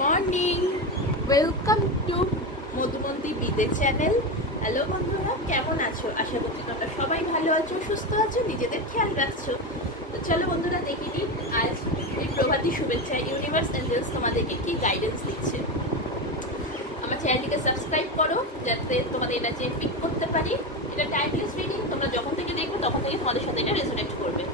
Morning, welcome to Madhumanti বিদে channel. Hello বন্ধুরা, কেমন আছো? আশা করছি তোমরা সবাই ভালো আছো, সুস্থ আছো, নিজেদের খেয়াল রাখছো। তো চলো বন্ধুরা, দেখে নিই আজ এই প্রভাতী শুভেচ্ছা ইউনিভার্স এঞ্জেলস তোমাদেরকে কি গাইডেন্স দিচ্ছে। আমার চ্যানেলটিকে সাবস্ক্রাইব করো যাতে তোমাদের এনার্জি পিক করতে পারি। এটা টাইমলেস রিডিং, তোমরা যখন থেকে দেখবে তখন থেকে তোমাদের সাথে এটা রেজোনেট করবে।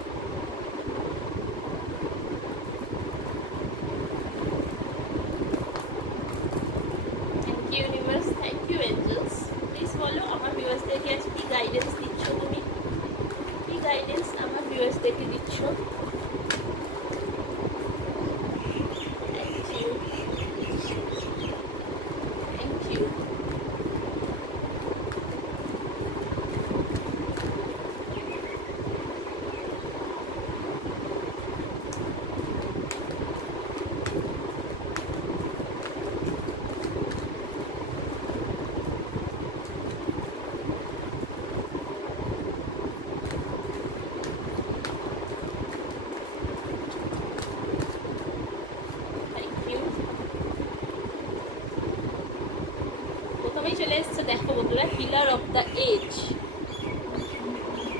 Universe, thank you angels. Please বলো আমার ভিউয়ার্সদেরকে আজ কি গাইডেন্স দিচ্ছ, তুমি কি গাইডেন্স আমার ভিউয়ার্সদেরকে দিচ্ছ। Thank you. চলে এসছে দেখো বন্ধুরা, হিলার অফ দ্য এজ।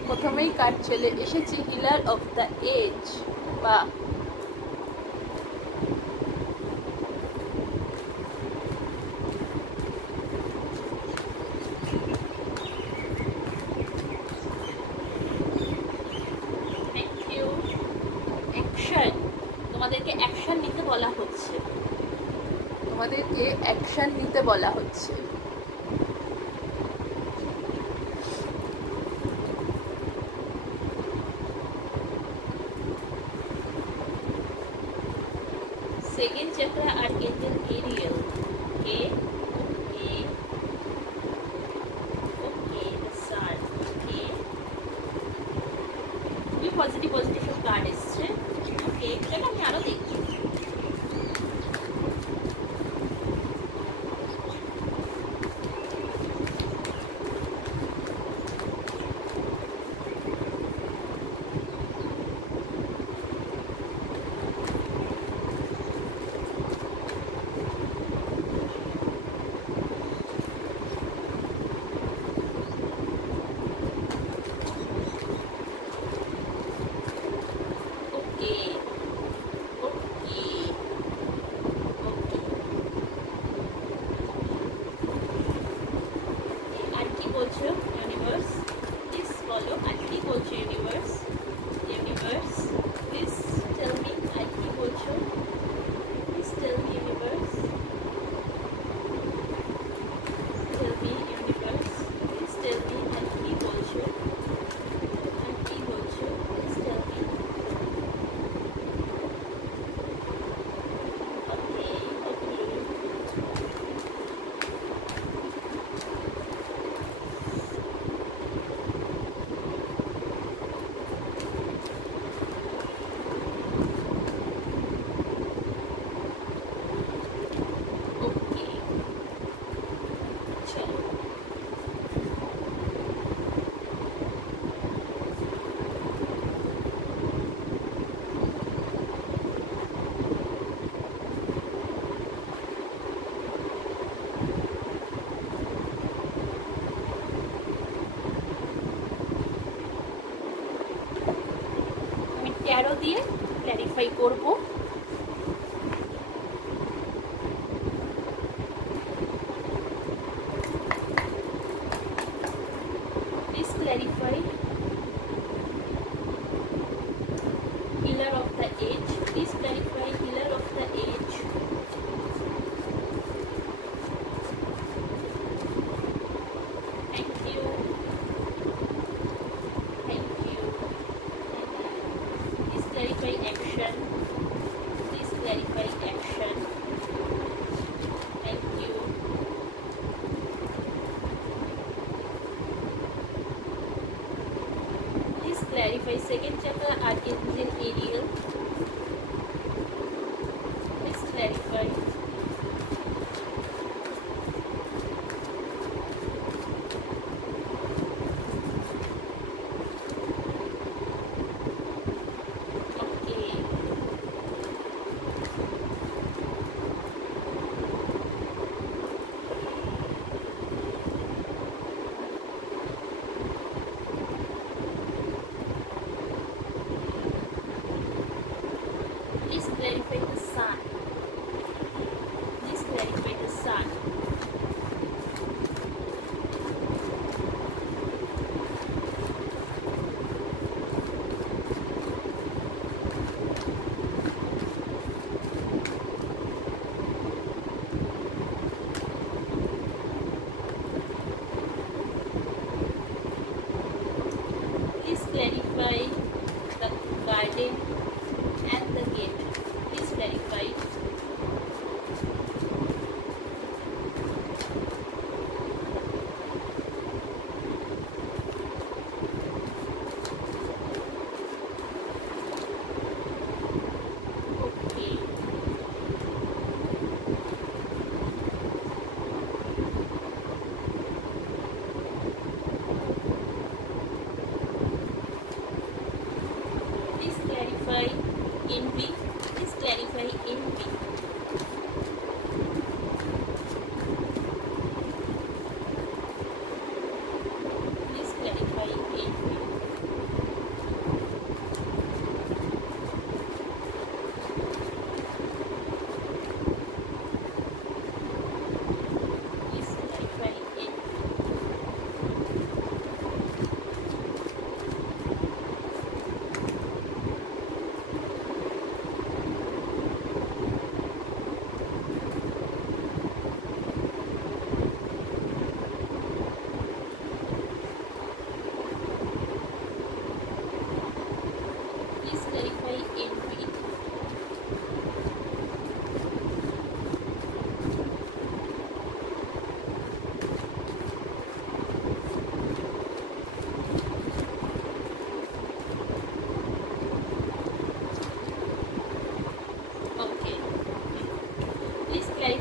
প্রথমেই কার্ড চলে এসেছে হিলার অফ দ্য এজ। বা অ্যাকশন, তোমাদেরকে অ্যাকশন নিতে বলা হচ্ছে, তোমাদেরকে অ্যাকশন নিতে বলা হচ্ছে। Second chakra, Archangel Ariel. Okay, the sun. Okay, খুবই পজিটিভ সব কার্ড এসছে। ওকে, চলো আমি আরো দেখি। ইউনিভার্স প্লিজ বলো আর কি বলছো। ইউনিভার্স প্লিজ টেল মি আর কি বলছো। Please tell me universe, tell me universe, please tell me আর কি বলছো, আর কি বলছো, প্লিজ টেল মি। ট্যারো দিয়ে ক্ল্যারিফাই করব। Please clarify healer of the age, please clarify healer of the age. Thank you, thank you. Please clarify action. Please clarify action. Thank you. Please clarify second chakra, Archangel Ariel. Please clarify.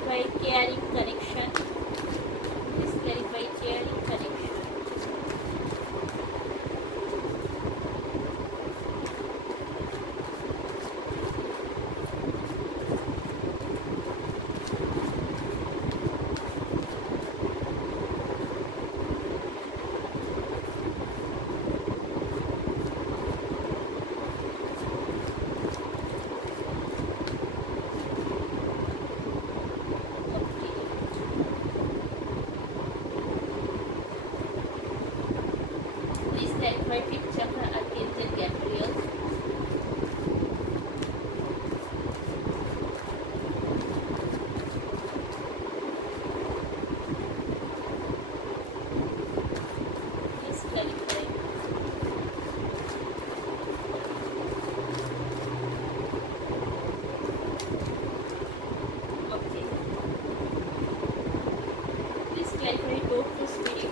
clarify caring connection. Please clarify caring connection. Clarify fifth chakra, Archangel Gabriel. Please clarify. Okay. Please clarify both the spirit.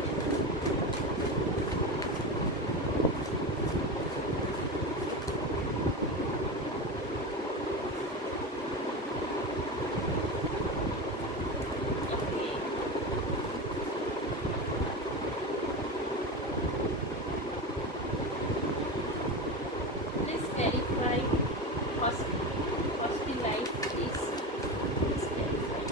Clarify hospital life, please. Please clarify.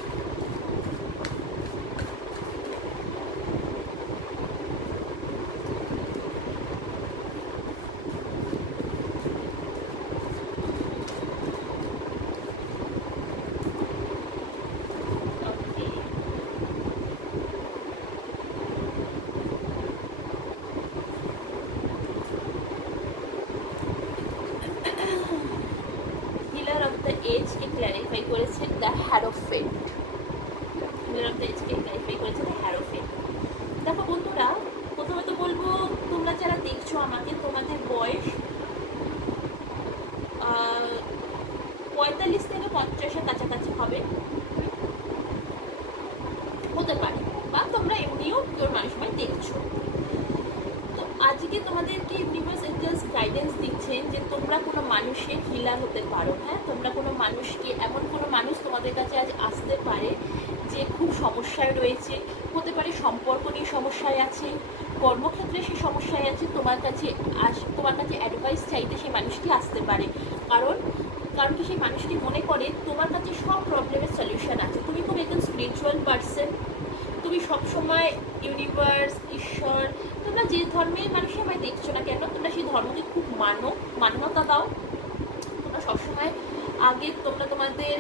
Okay. Healer of the Age কে clarify করেছেন the hierophant. Healer of the age কে clarify করেছেন the hierophant. দেখো বন্ধুরা, প্রথমে তো বলবো তোমরা যারা দেখছো আমাকে, তোমাদের বয়স 45 থেকে 50-এর কাছাকাছি হবে, হতে পারে, বা তোমরা এমনিও তোর মানুষমাই দেখছো। তো আজকে তোমাদেরকে ইউনিভার্স এঞ্জেলস গাইডেন্স দিচ্ছেন যে তোমরা কোনো মানুষের হিলার হতে পারো। হ্যাঁ, তোমরা কোনো মানুষকে, এমন কোনো মানুষ তোমাদের কাছে আজ আসতে পারে যে খুব সমস্যায় রয়েছে, হতে পারে সম্পর্ক নিয়ে সমস্যায় আছে, কর্মক্ষেত্রে সে সমস্যায় আছে, তোমার কাছে অ্যাডভাইস চাইতে সেই মানুষটি আসতে পারে। কারণ কি সেই মানুষটি মনে করে তোমার কাছে সব প্রবলেমের সলিউশন আছে। তুমি খুব একদম স্পিরিচুয়াল পার্সন, তুমি সবসময় ইউনিভার্স, ঈশ্বর, তোমরা যে ধর্মের মানুষই আমায় দেখছো না কেন, তোমরা সেই ধর্মকে খুব মান্যতা দাও। তোমরা সবসময় আগে তোমরা তোমাদের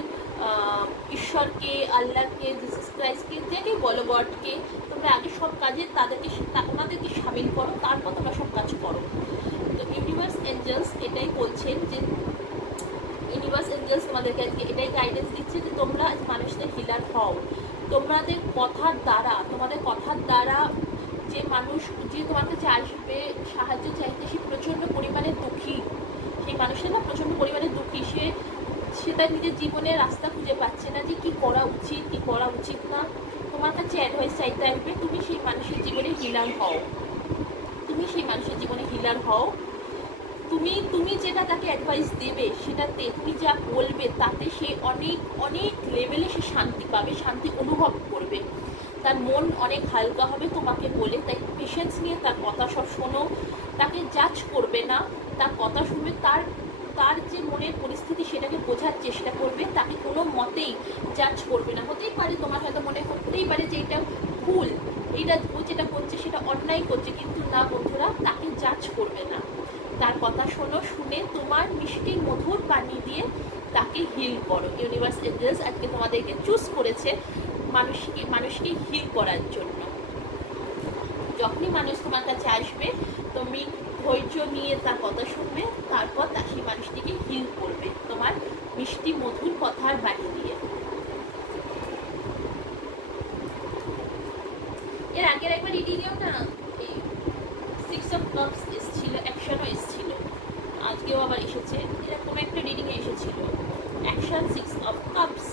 ঈশ্বরকে, আল্লাহকে, জিসাস ক্রাইস্টকে, যাকে বলো গডকে, তোমরা আগে সব কাজে ওনাদেরকে সামিল করো, তারপর তোমরা সব কাজ করো। তো ইউনিভার্স এঞ্জেলস এটাই বলছেন যে ইউনিভার্স এঞ্জেলস তোমাদেরকে আজকে এটাই গাইডেন্স দিচ্ছে যে তোমরা মানুষদের হিলার হও। তোমাদের কথার দ্বারা যে মানুষ যে তোমার কাছে আসবে সাহায্য চাইতে, সে প্রচণ্ড পরিমাণে দুঃখী, সেই মানুষের না প্রচণ্ড পরিমাণে দুঃখী, সে তার নিজের জীবনের রাস্তা খুঁজে পাচ্ছে না যে কি করা উচিত না। তোমার কাছে অ্যাডভাইস চাইতে আসবে, তুমি সেই মানুষের জীবনে হিলার হও। তুমি যেটা তাকে অ্যাডভাইস দেবে, সেটাতে তুমি যা বলবে তাতে সে অনেক লেভেলে সে শান্তি পাবে, শান্তি অনুভব করবে, তার মন অনেক হালকা হবে তোমাকে বলে। তাই পেশেন্স নিয়ে তার কথা সব শোনো, তাকে জাজ করবে না, তার কথা শুনবে, তার যে মনের পরিস্থিতি সেটাকে বোঝার চেষ্টা করবে, তাকে কোনো মতেই জাজ করবে না। হতেই পারে তোমার হয়তো মনে হতেই পারে যে এটা ভুল, ও যেটা করছে সেটা অন্যায় করছে, কিন্তু না বন্ধুরা, তাকে জাজ করবে না, তার কথা শুনে তোমার মিষ্টি মধুর বাণী দিয়ে তাকে হিল করো। ইউনিভার্স এঞ্জেলস আজকে তোমাদেরকে চুজ করেছে মানুষকে হিল করার জন্য। যখনই মানুষ তোমার কাছে আসবে, তুমি ধৈর্য নিয়ে তার কথা শুনবে, তারপর সেই মানুষটিকে হিল করবে তোমার মিষ্টি মধুর কথার বাণী দিয়ে। এর আগের একবার রিডিংয়েও না এই 6 of Cups এসেছিল, অ্যাকশনও এসেছিল, আজকেও আবার এসেছে, এরকম একটা রিডিংয়ে এসেছিল অ্যাকশন 6 of Cups।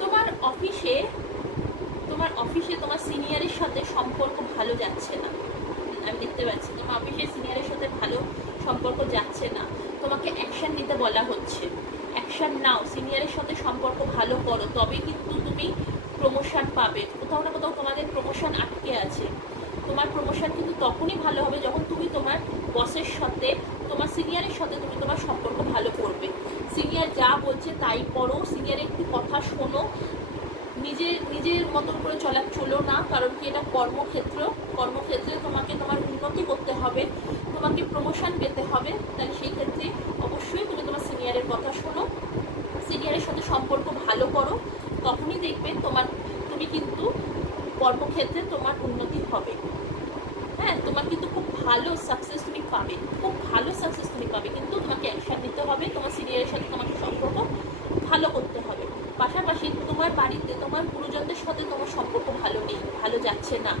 তোমার অফিসে তোমার সিনিয়রের সাথে সম্পর্ক ভালো যাচ্ছে না, আমি দেখতে পাচ্ছি তোমার অফিসের সিনিয়রের সাথে ভালো সম্পর্ক যাচ্ছে না, তোমাকে অ্যাকশন নিতে বলা হচ্ছে। অ্যাকশন নাও, সিনিয়রের সাথে সম্পর্ক ভালো করো, তবে কিন্তু তুমি প্রমোশন পাবে। কোথাও না কোথাও তোমাদের প্রমোশন আটকে আছে। তোমার প্রমোশন কিন্তু তখনই ভালো হবে যখন তুমি তোমার বসের সাথে, তোমার সিনিয়রের সাথে তুমি তোমার সম্পর্ক ভালো করবে। সিনিয়র যা বলছে তাই করো, সিনিয়রের একটু কথা শোনো, নিজের মতন করে চলো না। কারণ কি এটা কর্মক্ষেত্রে তোমাকে তোমার উন্নতি করতে হবে, তোমাকে প্রমোশন পেতে হবে। তাহলে সেই ক্ষেত্রে অবশ্যই তুমি তোমার সিনিয়রের কথা শোনো, সিনিয়রের সাথে সম্পর্ক ভালো করো, তখনই দেখবে তুমি কিন্তু কর্মক্ষেত্রে তোমার উন্নতি হবে। হ্যাঁ, তোমার কিন্তু খুব ভালো সাকসেস তুমি পাবে, কিন্তু তোমাকে অ্যাকশন নিতে হবে, তোমার সিনিয়রের সাথে তোমাকে সম্পর্ক ভালো করতে হবে। পাশাপাশি তোমার বাড়িতে তোমার গুরুজনদের সাথে তোমার সম্পর্ক ভালো নেই, ভালো যাচ্ছে না,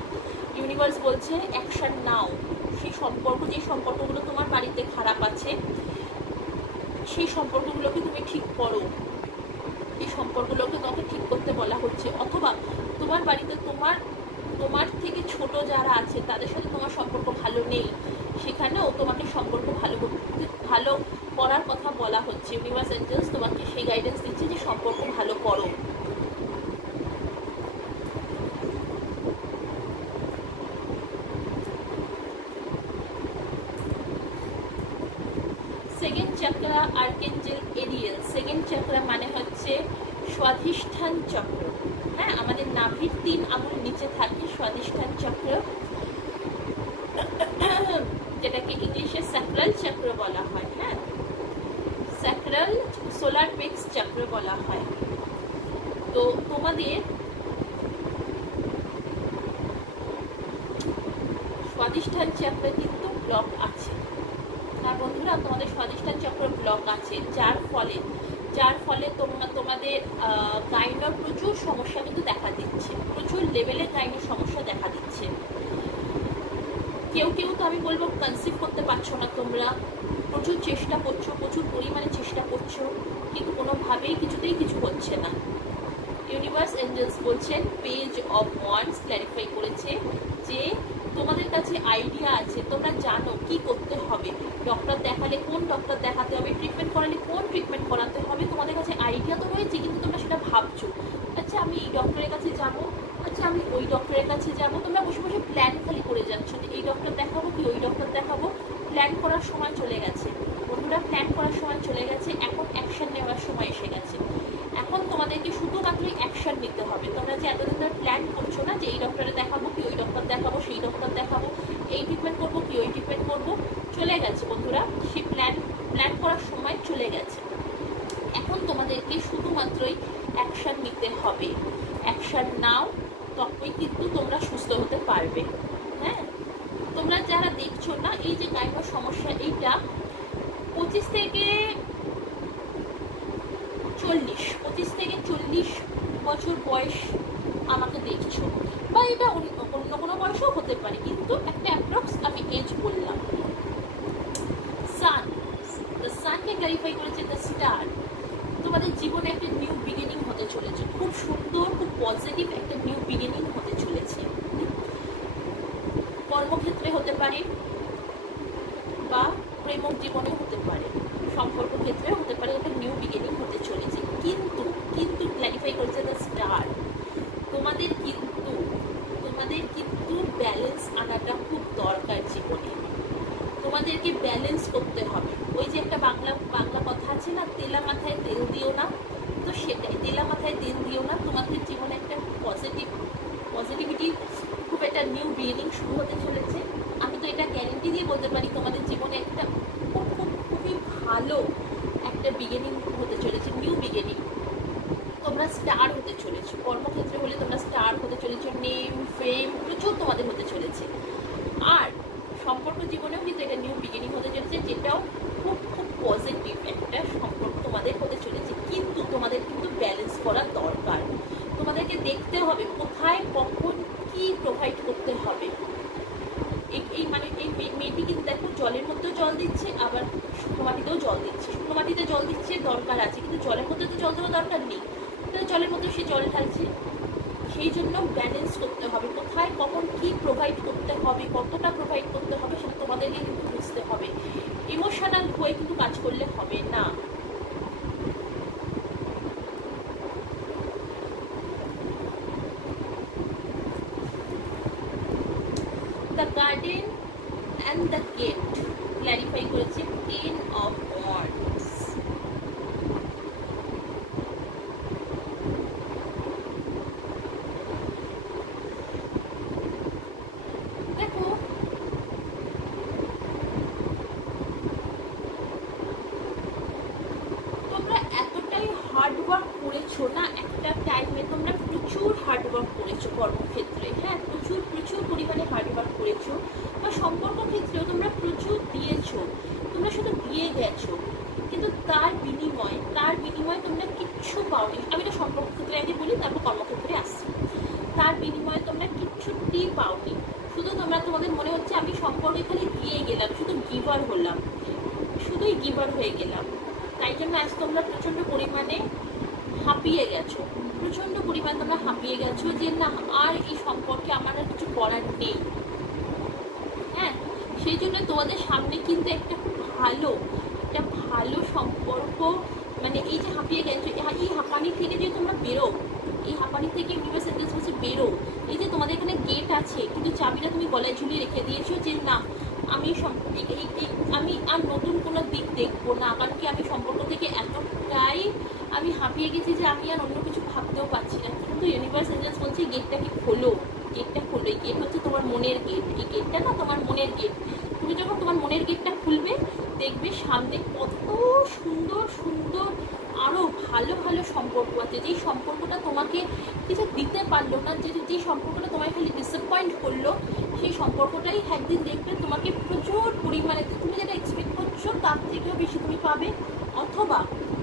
ইউনিভার্স বলছে অ্যাকশন নাও। যে সম্পর্কগুলো তোমার বাড়িতে খারাপ আছে সেই সম্পর্কগুলোকে তুমি ঠিক করো, এই সম্পর্কগুলোকে তোমাকে ঠিক করতে বলা হচ্ছে। অথবা তোমার বাড়িতে তোমার থেকে ছোট যারা আছে তাদের সাথে তোমার সম্পর্ক ভালো নেই, সেখানেও তোমাকে সম্পর্ক ভালো করার কথা বলা হচ্ছে। ইউনিভার্স এঞ্জেলস তোমাকে সেই গাইডেন্স দিচ্ছে যে সম্পর্ক ভালো করো। Second chakra আর্কেঞ্জেল Ariel. Second chakra মানে হচ্ছে স্বাধিষ্ঠান চক্র। হ্যাঁ, আমাদের নাভির 3 আঙুল নিচে থাকে স্বাধিষ্ঠান চক্র, যেটাকে ইংলিশে স্যাক্রাল চক্র বলা হয়। হ্যাঁ, স্যাক্রাল সোলার প্লেক্স চক্র বলা হয়। তো তোমাদের স্বাধিষ্ঠান চক্র কিন্তু ব্লক আছে। হ্যাঁ বন্ধুরা, তোমাদের স্বাধিষ্ঠান চক্র ব্লক আছে, যার ফলে তোমাদের গাইনোর প্রচুর সমস্যা কিন্তু দেখা দিচ্ছে, প্রচুর লেভেলে গাইনোর সমস্যা দেখা দিচ্ছে। কেউ তো আমি বলবো কনসিভ করতে পারছো না, তোমরা প্রচুর চেষ্টা করছো, প্রচুর পরিমাণে চেষ্টা করছো, কিন্তু কোনোভাবেই কিছুতেই কিছু হচ্ছে না। ইউনিভার্স এঞ্জেলস বলছেন পেজ অফ ওয়ান্ডস ক্ল্যারিফাই করেছে যে তোমাদের কাছে আইডিয়া আছে, তোমরা জানো কি করতে হবে, ডক্টর দেখালে কোন ডক্টর দেখাতে হবে, ট্রিটমেন্ট করালে কোন ট্রিটমেন্ট করাতে হবে, তোমাদের কাছে আইডিয়া তো রয়েছে, কিন্তু তোমরা সেটা ভাবছো, আচ্ছা আমি এই ডক্টরের কাছে যাবো, আচ্ছা আমি ওই ডক্টরের কাছে যাবো। তোমরা বসে বসে প্ল্যান খালি করে যাচ্ছ যে এই ডক্টর দেখাবো কি ওই ডক্টর দেখাবো। প্ল্যান করার সময় চলে গেছে বন্ধুরা, প্ল্যান করার সময় চলে গেছে, এখন অ্যাকশন নেওয়ার সময় এসে গেছে। এখন তোমাদেরকে শুধুমাত্রই অ্যাকশন নিতে হবে। তোমরা যে এতদিন ধরে প্ল্যান করছো না যে এই ডক্টরে দেখাবো কি ওই ডক্টর দেখাবো, সেই ডক্টর দেখাবো, এই ট্রিটমেন্ট করবো কি ওই ট্রিটমেন্ট করবো, চলে গেছে বন্ধুরা, সেই প্ল্যান করার সময় চলে গেছে। এখন তোমাদেরকে শুধুমাত্রই অ্যাকশন নিতে হবে। অ্যাকশন নাও, তখনই কিন্তু তোমরা সুস্থ হতে পারবে। হ্যাঁ, তোমরা যারা দেখছো না এই যে গাইনোর সমস্যা, এইটা 25 থেকে 40 বছর বয়স আমাকে দেখছো, বা এটা অন্য কোনো বয়সও হতে পারে, কিন্তু একটা অ্যাপ্রক্স আমি এজ বললাম। সানকে ক্লারিফাই করেছে দ্য স্টার। তোমাদের জীবনে একটা নিউ বিগিনিং হতে চলেছে, খুব সুন্দর, খুব পজিটিভ একটা নিউ বিগিনিং হতে চলেছে। কর্মক্ষেত্রে হতে পারে বা প্রেমক জীবনে হতে পারে, সম্পর্ক ক্ষেত্রে হতে পারে, একটা নিউ বিগিনিং হতে চলেছে। কিন্তু ক্ল্যারিফাই করেছে দ্য স্টার, তোমাদের কিন্তু ব্যালেন্স আনাটা খুব দরকার জীবনে। তোমাদেরকে ব্যালেন্স করতে হবে। ওই যে একটা বাংলা কথা আছে না, তেলা মাথায় তেল দিও না, তো সেটাই, তেলা মাথায় তেল দিও না। তোমাদের জীবনে একটা পজিটিভিটি, খুব একটা নিউ বিগিনিং শুরু হতে চলেছে। আমি তো এটা গ্যারেন্টি দিয়ে বলতে পারি তোমাদের জীবনে একটা খুবই ভালো একটা বিগিনিং হতে চলেছে, নিউ বিগিনিং। তোমরা স্টার হতে চলেছো, কর্মক্ষেত্রে হলে তোমরা স্টার হতে চলেছো, নেম ফেম প্রচুর তোমাদের হতে চলেছে। আর সম্পর্ক জীবনেও কিন্তু এটা নিউ বিগিনিং হতে চলেছে, যেটাও খুব পজিটিভ একটা সম্পর্ক তোমাদের হতে চলেছে। কিন্তু তোমাদের কিন্তু ব্যালেন্স করা দরকার। তোমাদেরকে দেখতে হবে কোথায় কখন কি প্রোভাইড করতে হবে। এই মেয়েটি কিন্তু দেখো জলের মধ্যেও জল দিচ্ছে, আবার শুকনো মাটিতেও জল দিচ্ছে। শুকনো মাটিতে জল দিচ্ছে দরকার আছে, কিন্তু জলের মধ্যে তো জল দেওয়া দরকার নেই, জলের মধ্যে সে জল ঢালছে। সেই জন্য ব্যালেন্স করতে হবে, কোথায় কখন কি প্রোভাইড করতে হবে, কতটা প্রোভাইড করতে হবে, সেটা তোমাদেরকে কিন্তু বুঝতে হবে। ইমোশনাল হয়ে কিন্তু কাজ করলে হবে না। 10 of Wands। দেখো তোমরা এতটাই হার্ড ওয়ার্ক করেছো না, একটা টাইমে তোমরা প্রচুর হার্ড ওয়ার্ক করেছো কর্মক্ষেত্রে, হ্যাঁ প্রচুর প্রচুর পরিমাণে হার্ড ওয়ার্ক করেছো, বা সম্পর্ক ক্ষেত্রেও তোমরা প্রচুর দিয়েছো, তোমরা শুধু দিয়ে গেছো, কিন্তু তার বিনিময়ে তোমরা কিচ্ছু পাওনি। আমি এটা সম্পর্ক ক্ষেত্রে আগে বলি, তারপর কর্মক্ষেত্রে আসছি। তার বিনিময়ে তোমরা কিচ্ছুটি পাওনি, শুধু তোমাদের মনে হচ্ছে আমি সম্পর্কে খালি দিয়ে গেলাম, শুধু গিভার হলাম, শুধুই গিভার হয়ে গেলাম। তাই জন্য আজ তোমরা প্রচণ্ড পরিমাণে হাঁপিয়ে গেছো, প্রচণ্ড পরিমাণে তোমরা হাঁপিয়ে গেছো যে না আর এই সম্পর্কে আমার আর কিছু করার নেই। হ্যাঁ, সেই জন্য তোমাদের সামনে কিন্তু একটা খুব ভালো সম্পর্ক, মানে এই যে হাঁপিয়ে গেছো, এই হাঁপানি থেকে যে তোমরা বেরো, এই হাঁপানি থেকে ইউনিভার্স এন্জেলস বলছে বেরো। এই যে তোমাদের এখানে গেট আছে, কিন্তু চাবিটা তুমি গলায় ঝুলিয়ে রেখে দিয়েছো যে না আমি আর নতুন কোনো দিক দেখবো না, কারণ কি আমি সম্পর্ক থেকে এতটাই আমি হাঁপিয়ে গেছি যে আমি আর অন্য কিছু ভাবতেও পারছি না। কিন্তু ইউনিভার্স এঞ্জেলস বলছে গেটটাকে খোলো, গেটটা খোলো। এই গেট হচ্ছে তোমার মনের গেট, এই গেটটা না তোমার মনের গেট। তুমি যখন তোমার মনের গেটটা খুলবে দেখবে সামনে কত সুন্দর সুন্দর আরও ভালো ভালো সম্পর্ক আছে, যেই সম্পর্কটা তোমাকে কিছু দিতে পারলো না, যেই সম্পর্কটা তোমায় খালি ডিসঅ্যাপয়েন্ট করলো, সেই সম্পর্কটাই একদিন দেখবে তোমাকে প্রচুর পরিমাণে তুমি যেটা এক্সপেক্ট করছো তার থেকেও বেশি তুমি পাবে,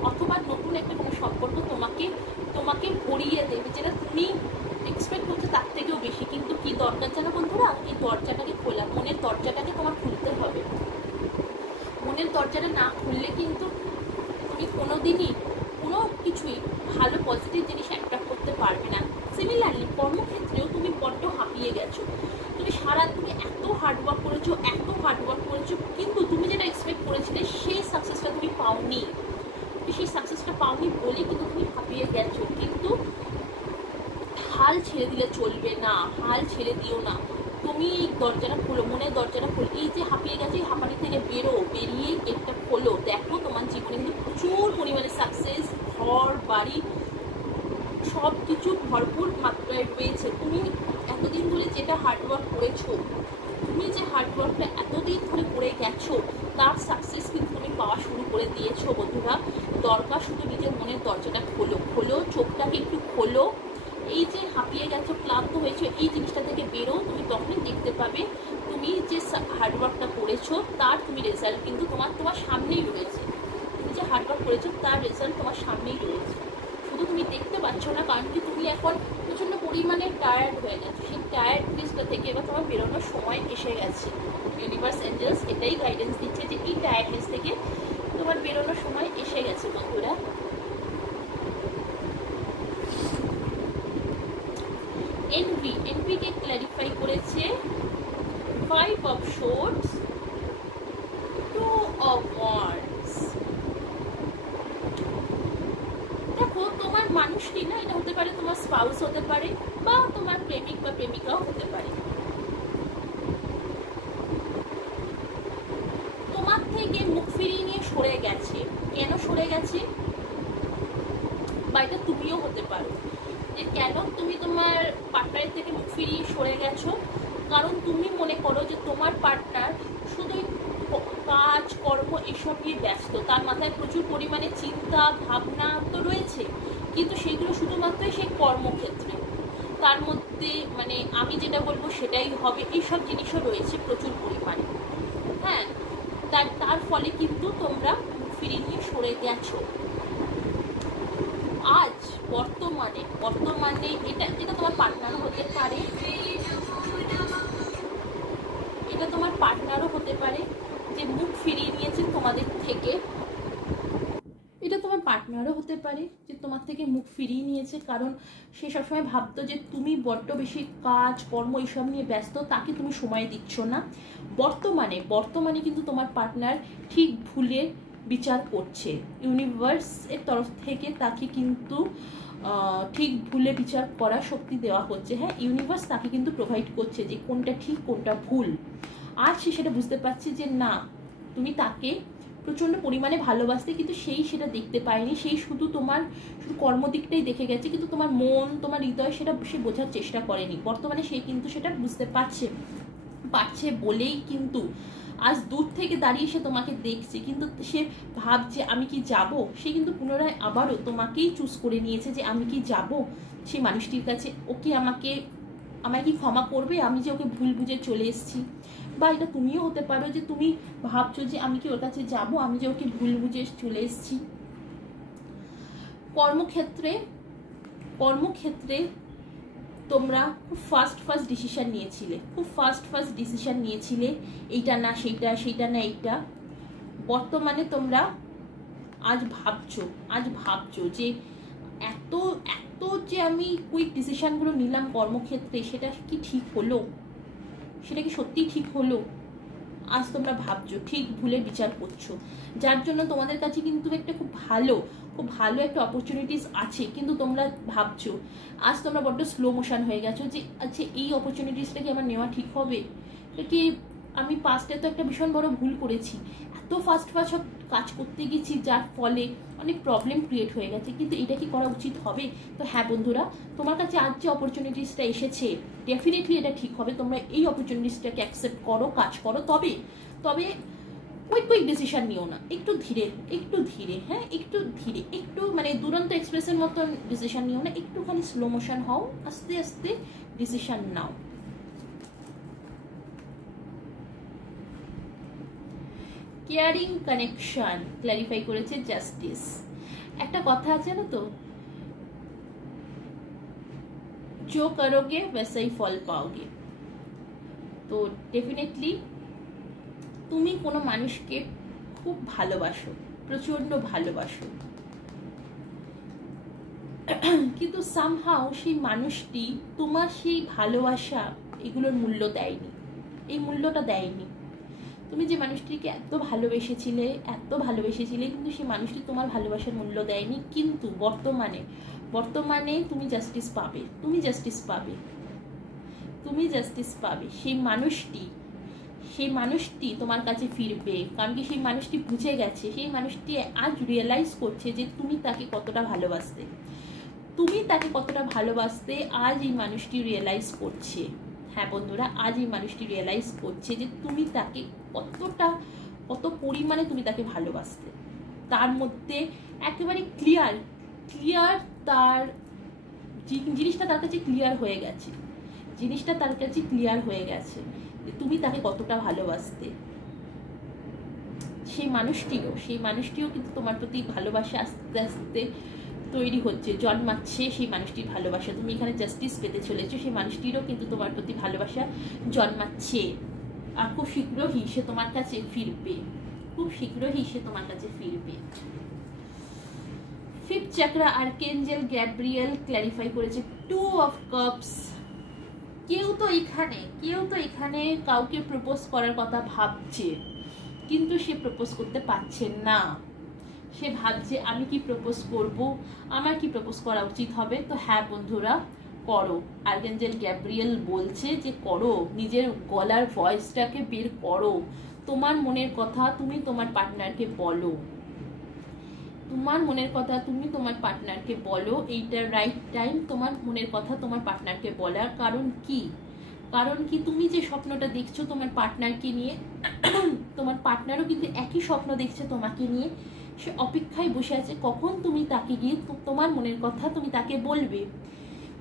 অথবা নতুন একটা কোনো সম্পর্ক তোমাকে ভরিয়ে দেবে যেটা তুমি এক্সপেক্ট করছো তার থেকেও বেশি। কিন্তু কি দরকার জানো বন্ধুরা, এই দরজাটাকে খোলা, মনের দরজাটাকে তোমার খুলতে হবে। মনের দরজাটা না খুললে কিন্তু তুমি কোনোদিনই কোনো কিছুই ভালো পজিটিভ জিনিস অ্যাট্রাক্ট করতে পারবে না। সিমিলারলি কর্মক্ষেত্রেও তুমি বড্ড হাঁপিয়ে গেছো, তুমি এত হার্ডওয়ার্ক করেছো, কিন্তু তুমি যেটা এক্সপেক্ট করেছিলে সেই সাকসেসটা তুমি পাওনি, বলে কিন্তু তুমি হাঁপিয়ে গেছো। কিন্তু হাল ছেড়ে দিলে চলবে না, হাল ছেড়ে দিও না। তুমি এই দরজাটা খোলো, মনের দরজাটা খোলো। এই যে হাঁপিয়ে গেছো, এই হাঁপানি থেকে বেরিয়ে গেটটা খোলো। দেখো তোমার জীবনে কিন্তু প্রচুর পরিমাণে সাকসেস, ঘর বাড়ি সব কিছু ভরপুর মাত্রায় রয়েছে। তুমি এতদিন ধরে যেটা হার্ডওয়ার্ক করেছো, তুমি যে হার্ডওয়ার্কটা এতদিন ধরে করে গেছো, তার সাকসেস কিন্তু তুমি পাওয়া শুরু করে দিয়েছো। বন্ধুরা, দরকার শুধু নিজের মনের দরজাটা খোলো, চোখটাকে একটু খোলো। এই যে হাঁপিয়ে গেছো, ক্লান্ত হয়েছো, এই জিনিসটা থেকে বেরো। তুমি তখনই দেখতে পাবে তুমি যে হার্ডওয়ার্কটা করেছো তার তুমি রেজাল্ট কিন্তু তোমার সামনেই রয়েছে। তুমি যে হার্ডওয়ার্ক করেছো তার রেজাল্ট তোমার সামনেই রয়েছে, শুধু তুমি দেখতে পাচ্ছ না, কারণ কি তুমি এখন প্রচণ্ড পরিমাণে টায়ার্ড হয়ে গেছো। সেই টায়ার্ডনেসটা থেকে এবার তোমার বেরোনোর সময় এসে গেছে। ইউনিভার্স এঞ্জেলস এটাই গাইডেন্স দিচ্ছে যে এই টায়ার্ডনেস থেকে তোমার বেরোনোর সময় এসে গেছে। বন্ধুরা, এনভিকে ক্ল্যারিফাই করেছে 5 of Swords, 2 of Wands। দেখো তোমার মানুষটি না, এটা হতে পারে তোমার স্পাউস হতে পারে, বা তোমার প্রেমিক বা প্রেমিকাও হতে পারে, তোমার থেকে মুখ ফিরিয়ে নিয়ে সরে গেছে। কেন সরে গেছে, বা এটা তুমিও হতে পারো যে কেন তুমি তোমার পার্টনারের থেকে মুখ ফিরিয়ে সরে গেছো। কারণ তুমি মনে করো যে তোমার পার্টনার শুধু কাজ কর্ম এসব নিয়ে ব্যস্ত, তার মাথায় প্রচুর পরিমাণে চিন্তা ভাবনা তো রয়েছে, কিন্তু সেগুলো শুধুমাত্রই সেই কর্মক্ষেত্রে, তার মধ্যে মানে আমি যেটা বলবো সেটাই হবে, এইসব জিনিসও রয়েছে প্রচুর পরিমাণে। হ্যাঁ, তার ফলে কিন্তু তোমরা মুখ ফিরিয়ে নিয়ে সরে গেছো। আজ বর্তমানে এটা তোমার পার্টনারও হতে পারে, এটা তোমার পার্টনারও হতে পারে যে মুখ ফিরিয়ে নিয়েছে তোমাদের থেকে। এটা তোমার পার্টনারও হতে পারে যে তোমার থেকে মুখ ফিরিয়ে নিয়েছে, কারণ সে সবসময় ভাবতো যে তুমি বড্ড বেশি কাজ কর্ম এইসব নিয়ে ব্যস্ত, তাকে তুমি সময় দিচ্ছ না। বর্তমানে কিন্তু তোমার পার্টনার ঠিক ভুলের বিচার করছে। ইউনিভার্সের তরফ থেকে তাকে কিন্তু ঠিক ভুলে বিচার করার শক্তি দেওয়া হচ্ছে। হ্যাঁ, ইউনিভার্স তাকে কিন্তু প্রোভাইড করছে যে কোনটা ঠিক কোনটা ভুল। আজ সে সেটা বুঝতে পারছে যে না, তুমি তাকে প্রচণ্ড পরিমাণে ভালোবাসতে, কিন্তু সেটা দেখতে পায়নি। সেই শুধু কর্মদিকটাই দেখে গেছে, কিন্তু তোমার মন, তোমার হৃদয় সেটা সে বোঝার চেষ্টা করেনি। বর্তমানে সে কিন্তু সেটা বুঝতে পারছে বলেই কিন্তু আজ দূর থেকে দাঁড়িয়ে সে তোমাকে দেখছে, কিন্তু সে ভাবছে আমি কি যাব। সে কিন্তু পুনরায় আবারও তোমাকেই চুজ করে নিয়েছে যে আমি কি যাব সেই মানুষটির কাছে। ওকে আমায় কি ক্ষমা করবে, আমি যে ওকে ভুল বুঝে চলে এসেছি। বা এটা তুমিও হতে পারো যে তুমি ভাবছো যে আমি কি ওর কাছে যাব, আমি যে ওকে ভুল বুঝে চলে এসেছি। কর্মক্ষেত্রে তোমরা খুব ফাস্ট ডিসিশন নিয়েছিলে, এইটা না সেইটা না এইটা। বর্তমানে তোমরা আজ ভাবছো যে এত যে আমি কুইক ডিসিশনগুলো নিলাম কর্মক্ষেত্রে, সেটা কি ঠিক হলো, সেটা কি সত্যি ঠিক হলো। আজ তোমরা ভাবছো, ঠিক ভুলে বিচার করছো, যার জন্য তোমাদের কাছে কিন্তু একটা খুব ভালো একটা অপরচুনিটিস আছে, কিন্তু তোমরা ভাবছো। আজ তোমরা বড্ড স্লো মোশন হয়ে গেছো যে আচ্ছা এই অপরচুনিটিসটা কি আমার নেওয়া ঠিক হবে, কি আমি পাস্টে তো একটা ভীষণ বড় ভুল করেছি, এত ফাস্ট সব কাজ করতে গেছি যার ফলে অনেক প্রবলেম ক্রিয়েট হয়ে গেছে, কিন্তু এটা কি করা উচিত হবে। তো হ্যাঁ বন্ধুরা, তোমার কাছে আজ যে অপরচুনিটিসটা এসেছে ডেফিনেটলি এটা ঠিক হবে। তোমরা এই অপরচুনিটিসটাকে অ্যাকসেপ্ট করো, কাজ করো। তবে কুইক ডিসিশন নিও না, একটু ধীরে, হ্যাঁ একটু ধীরে, একটু মানে দুরন্ত এক্সপ্রেসের মতন ডিসিশন নিও না, একটুখানি স্লো মোশন হও, আস্তে আস্তে ডিসিশন নাও। কেয়ারিং কানেকশন ক্ল্যারিফাই করেছে জাস্টিস। একটা কথা আছে না তো, जो करोगे वैसा ही फल पाओगे। তো ডেফিনেটলি তুমি কোনো মানুষকে খুব ভালোবাসো, প্রচন্ড ভালোবাসো, কিন্তু সামহাও সেই মানুষটি তোমার সেই ভালোবাসা এগুলোর মূল্য দেয়নি, এই মূল্যটা দেয়নি। তুমি যে মানুষটিকে এত ভালোবেসেছিলে কিন্তু সেই মানুষটি তোমার ভালোবাসার মূল্য দেয়নি। কিন্তু বর্তমানে তুমি জাস্টিস পাবে। সেই মানুষটি তোমার কাছে ফিরবে, কারণ কি সেই মানুষটি বুঝে গেছে, সেই মানুষটি আজ রিয়েলাইজ করছে যে তুমি তাকে কতটা ভালোবাসতে আজ এই মানুষটি রিয়েলাইজ করছে। হ্যাঁ বন্ধুরা, আজ এই মানুষটি রিয়েলাইজ করছে যে তুমি তাকে কত পরিমাণে তুমি তাকে ভালোবাসতে। তার মধ্যে একেবারে ক্লিয়ার তার জিনিসটা তার কাছে ক্লিয়ার হয়ে গেছে যে তুমি তাকে কতটা ভালোবাসতে। সেই মানুষটিও কিন্তু তোমার প্রতি ভালোবাসা আস্তে আস্তে তৈরি হচ্ছে, জন্মাচ্ছে সেই মানুষটির ভালোবাসা। তুমি এখানে জাস্টিস পেতে চলেছো, সেই মানুষটিরও কিন্তু তোমার প্রতি ভালোবাসা জন্মাচ্ছে। আর খুব শীঘ্রই সে তোমার কাছে ফিরবে। ফিফথ চক্র আর্কেঞ্জেল গ্যাব্রিয়েল ক্ল্যারিফাই করেছে 2 অফ কাপস। কেউ তো এখানে কাউকে প্রপোজ করার কথা ভাবছে, কিন্তু সে প্রপোজ করতে পারছে না। সে ভাবছে আমি কি প্রপোজ করব, আমার কি প্রপোজ করা উচিত হবে। তো হ্যাঁ বন্ধুরা, করো। আর্কেঞ্জেল গ্যাব্রিয়েল বলছে যে করো, নিজের গলার ভয়েসটাকে বের করো, তোমার মনের কথা তুমি তোমার পার্টনারকে বলো। এইটা রাইট টাইম তোমার মনের কথা তোমার পার্টনারকে বলার। কারণ কি তুমি যে স্বপ্নটা দেখছো তোমার পার্টনারকে নিয়ে, তোমার পার্টনারও কিন্তু একই স্বপ্ন দেখছে তোমাকে নিয়ে। সে অপেক্ষায় বসে আছে কখন তুমি তাকে গিয়ে তোমার মনের কথা তুমি তাকে বলবে।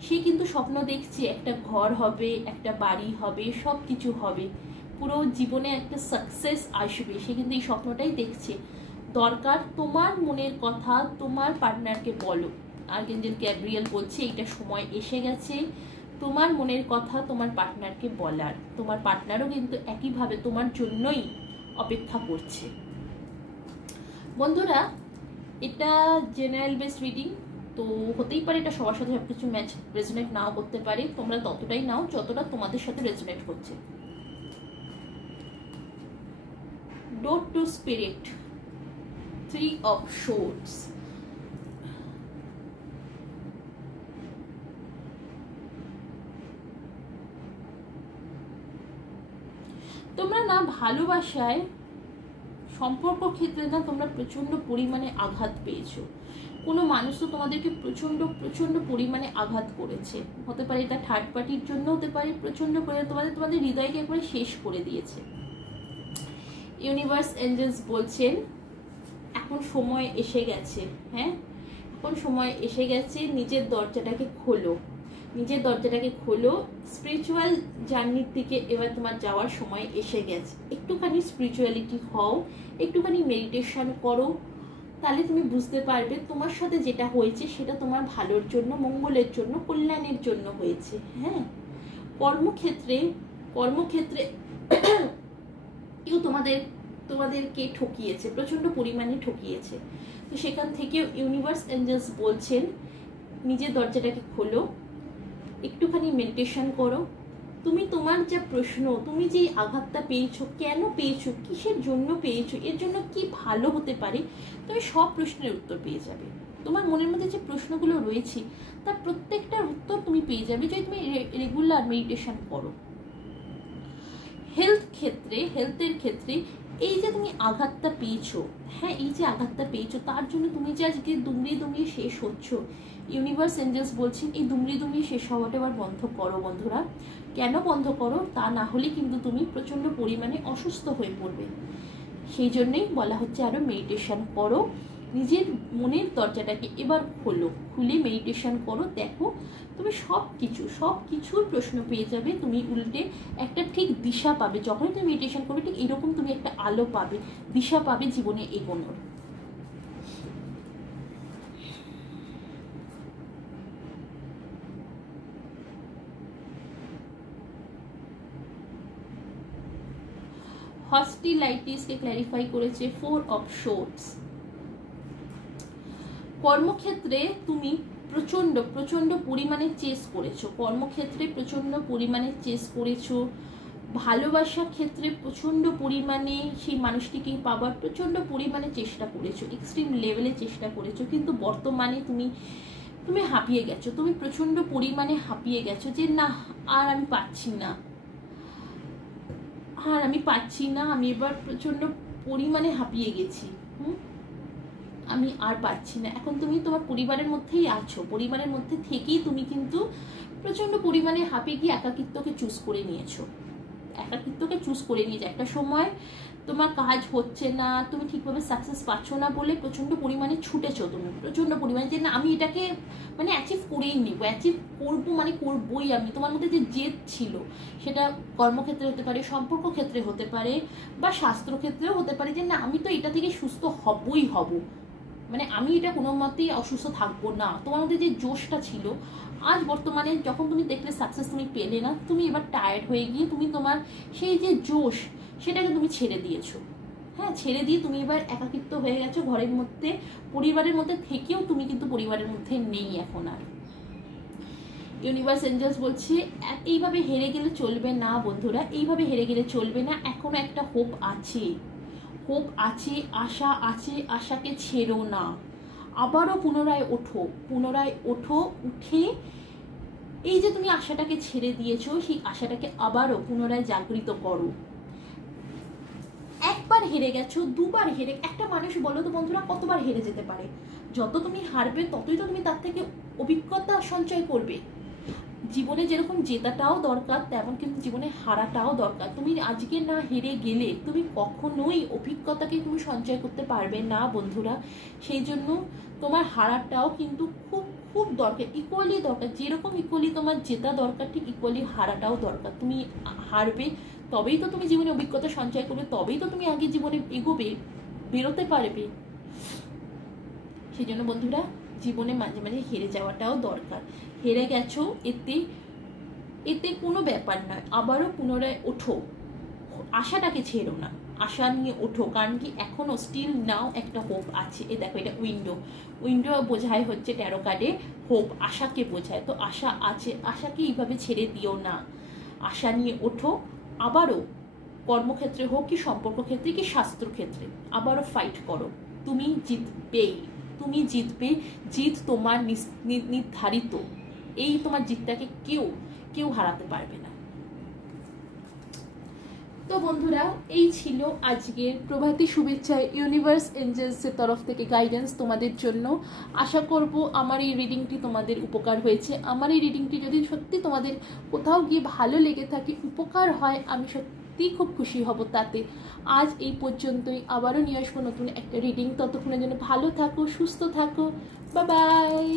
সে কিন্তু স্বপ্ন দেখছে একটা ঘর হবে, একটা বাড়ি হবে, সব কিছু হবে, পুরো জীবনে একটা সাকসেস আসবে। সে কিন্তু এই স্বপ্নটাই দেখছে। দরকার তোমার মনের কথা তোমার পার্টনারকে বলো। আর্কেঞ্জেল গ্যাব্রিয়েল বলছে এইটা সময় এসে গেছে তোমার মনের কথা তোমার পার্টনারকে বলার। তোমার পার্টনারও কিন্তু একইভাবে তোমার জন্যই অপেক্ষা করছে। বন্ধুরা, এটা জেনারেল বেস রিডিং, তো হতেই পারে এটা সবার সাথে সবকিছু ম্যাচ রেজোনেট নাও করতে পারে। তোমরা ততটাই নাও যতটা তোমাদের সাথে রেজোনেট করছে। Door to spirit, 3 of Swords। তোমরা না ভালোবাসায় সম্পর্ক ক্ষেত্রে না তোমরা প্রচণ্ড পরিমাণে আঘাত পেয়েছো। কোনো মানুষ তো তোমাদেরকে প্রচণ্ড প্রচণ্ড পরিমাণে আঘাত করেছে, হতে পারে এটা থার্ড পার্টির জন্য হতে পারে, প্রচণ্ড পরিমাণে তোমাদের হৃদয়কে একবারে শেষ করে দিয়েছে। ইউনিভার্স এঞ্জেলস বলছেন এখন সময় এসে গেছে, হ্যাঁ এখন সময় এসে গেছে, নিজের দরজাটাকে খোলো, নিজের দরজাটাকে খোলো। স্পিরিচুয়াল জার্নির দিকে এবার তোমার যাওয়ার সময় এসে গেছে। একটুখানি স্পিরিচুয়ালিটি হও, একটুখানি মেডিটেশন করো, তাহলে তুমি বুঝতে পারবে তোমার সাথে যেটা হয়েছে সেটা তোমার ভালোর জন্য, মঙ্গলের জন্য, কল্যাণের জন্য হয়েছে। হ্যাঁ, কর্মক্ষেত্রে কেউ তোমাদেরকে ঠকিয়েছে, প্রচণ্ড পরিমাণে ঠকিয়েছে। তো সেখান থেকে ইউনিভার্স এঞ্জেলস বলছেন নিজের দরজাটাকে খোলো, একটুখানি মেডিটেশন করো। তুমি তোমার যা প্রশ্ন, তুমি যে আঘাতটা পেয়েছো, কেন পেয়েছো, কিসের জন্য পেয়েছো, এর জন্য কি ভালো হতে পারে, তুমি সব প্রশ্নের উত্তর পেয়ে যাবে। তোমার মনের মধ্যে যে প্রশ্নগুলো রয়েছে তার প্রত্যেকটার উত্তর তুমি পেয়ে যাবে যদি তুমি রেগুলার মেডিটেশন করো। হেলথের ক্ষেত্রে এই যে তুমি আঘাতটা পেয়েছো, হ্যাঁ এই যে আঘাতটা পেয়েছো তার জন্য তুমি যে আজকে দুমড়িয়ে শেষ হচ্ছ, ইউনিভার্স এঞ্জেলস বলছেন এই দুমড়িয়ে শেষ হওয়াটা এবার বন্ধ করো বন্ধুরা। কেন বন্ধ করো, তা না হলে কিন্তু তুমি প্রচণ্ড পরিমাণে অসুস্থ হয়ে পড়বে। সেই জন্যই বলা হচ্ছে আরও মেডিটেশন করো, নিজের মনের দরজাটাকে এবার খোলো, খুলে মেডিটেশন করো। দেখো তুমি সব কিছুর প্রশ্ন পেয়ে যাবে, তুমি উল্টে একটা ঠিক দিশা পাবে। যখনই তুমি মেডিটেশন করবে ঠিক এরকম তুমি একটা আলো পাবে, দিশা পাবে জীবনে এগোনোর। হস্টিলাইটিসকে ক্ল্যারিফাই করেছে 4 অফ শোর্টস। কর্মক্ষেত্রে তুমি প্রচণ্ড পরিমাণে চেস করেছো, কর্মক্ষেত্রে প্রচণ্ড পরিমাণে চেস করেছো, ভালোবাসার ক্ষেত্রে প্রচণ্ড পরিমাণে সেই মানুষটিকে পাবার প্রচণ্ড পরিমাণে চেষ্টা করেছো, এক্সট্রিম লেভেলে চেষ্টা করেছো, কিন্তু বর্তমানে তুমি হাঁপিয়ে গেছো, তুমি প্রচণ্ড পরিমাণে হাঁপিয়ে গেছো যে না আর আমি পারছি না, আমি এবার প্রচণ্ড পরিমাণে হাঁপিয়ে গেছি, আমি আর পারছি না। এখন তুমি তোমার পরিবারের মধ্যেই আছো, পরিবারের মধ্যে থেকেই তুমি কিন্তু প্রচণ্ড পরিমাণে হাঁপিয়ে গিয়ে একাকিত্বকে চুজ করে নিয়েছো, একটা সময় তোমার কাজ হচ্ছে না, তুমি ঠিকভাবে সাকসেস পাচ্ছ না বলে প্রচণ্ড পরিমাণে ছুটেছো, তুমি প্রচণ্ড পরিমাণে যে না আমি এটাকে অ্যাচিভ করেই নেবো, অ্যাচিভ করবো করবোই আমি। তোমার মধ্যে যে জেদ ছিল সেটা কর্মক্ষেত্রে হতে পারে, সম্পর্ক ক্ষেত্রে হতে পারে, বা শাস্ত্রক্ষেত্রেও হতে পারে, যে না আমি তো এটা থেকে সুস্থ হবই হব, আমি এটা কোনো মতেই অসুস্থ থাকবো না। তোমার মধ্যে যে জোশটা ছিল, আজ বর্তমানে যখন তুমি দেখলে সাকসেস তুমি পেলে না, তুমি এবার টায়ার্ড হয়ে গিয়ে তুমি তোমার সেই যে জোশ সেটাকে তুমি ছেড়ে দিয়েছো। হ্যাঁ, ছেড়ে দিয়ে তুমি এবার একাকিত্ব হয়ে গেছো ঘরের মধ্যে, পরিবারের মধ্যে থেকেও তুমি কিন্তু পরিবারের মধ্যে নেই এখন আর। ইউনিভার্স এঞ্জেলস বলছে এইভাবে হেরে গেলে চলবে না বন্ধুরা, এইভাবে হেরে গেলে চলবে না, এখনো একটা হোপ আছে, আশা আছে, আশাকে ছেড়ো না, আবারও পুনরায় ওঠো, উঠে এই যে তুমি আশাটাকে ছেড়ে দিয়েছো সেই আশাটাকে আবারও পুনরায় জাগৃত করো। একবার হেরে গেছো, দুবার হেরে, একটা মানুষ বলো তো বন্ধুরা কতবার হেরে যেতে পারে? যত তুমি হারবে ততই তো তুমি তার থেকে অভিজ্ঞতা সঞ্চয় করবে। জীবনে যেরকম জেতাটাও দরকার তেমন কিন্তু জীবনে হারাটাও দরকার। তুমি আজকে না হেরে গেলে তুমি কখনোই অভিজ্ঞতাকে তুমি সঞ্চয় করতে পারবে না বন্ধুরা। সেই জন্য তোমার হারাটাও কিন্তু খুব খুব দরকার, ইকুয়ালি দরকার। যেরকম ইকুয়ালি তোমার জেতা দরকার ঠিক ইকুয়ালি হারাটাও দরকার। তুমি হারবে তবেই তো তুমি জীবনে অভিজ্ঞতা সঞ্চয় করবে, তবেই তো তুমি আগে জীবনে এগোবে, বেরোতে পারবে। সেই জন্য বন্ধুরা জীবনে মাঝে মাঝে হেরে যাওয়াটাও দরকার। হেরে গেছো এতে কোনো ব্যাপার নয়, আবারও পুনরায় ওঠো, আশাটাকে ছেড়ো না, আশা নিয়ে ওঠো। কারণ কি এখনো স্টিল নাও একটা হোপ আছে। এ দেখো এটা উইন্ডো বোঝায় হচ্ছে ট্যারো কার্ডে হোপ, আশাকে বোঝায়। তো আশা আছে, আশাকে এইভাবে ছেড়ে দিও না, আশা নিয়ে ওঠো। আবারও কর্মক্ষেত্রে হোক কি সম্পর্ক ক্ষেত্রে কি শাস্ত্রক্ষেত্রে আবারও ফাইট করো, তুমি জিতবে, জিত তোমার নির্ধারিত। এই তোমার জিতটাকে কেউ হারাতে পারবে না। তো বন্ধুরা, এই ছিল আজকের প্রভাতী শুভেচ্ছা ইউনিভার্স এঞ্জেলসের তরফ থেকে গাইডেন্স তোমাদের জন্য। আশা করব আমার এই রিডিংটি তোমাদের উপকার হয়েছে। আমার এই রিডিংটি যদি সত্যি তোমাদের কোথাও গিয়ে ভালো লেগে থাকে, উপকার হয়, আমি সত্যিই খুব খুশি হব তাতে। আজ এই পর্যন্তই, আবারও নিয়ে আসবো নতুন একটা রিডিং। ততক্ষণের জন্য ভালো থাকো, সুস্থ থাকো, বাই বাই।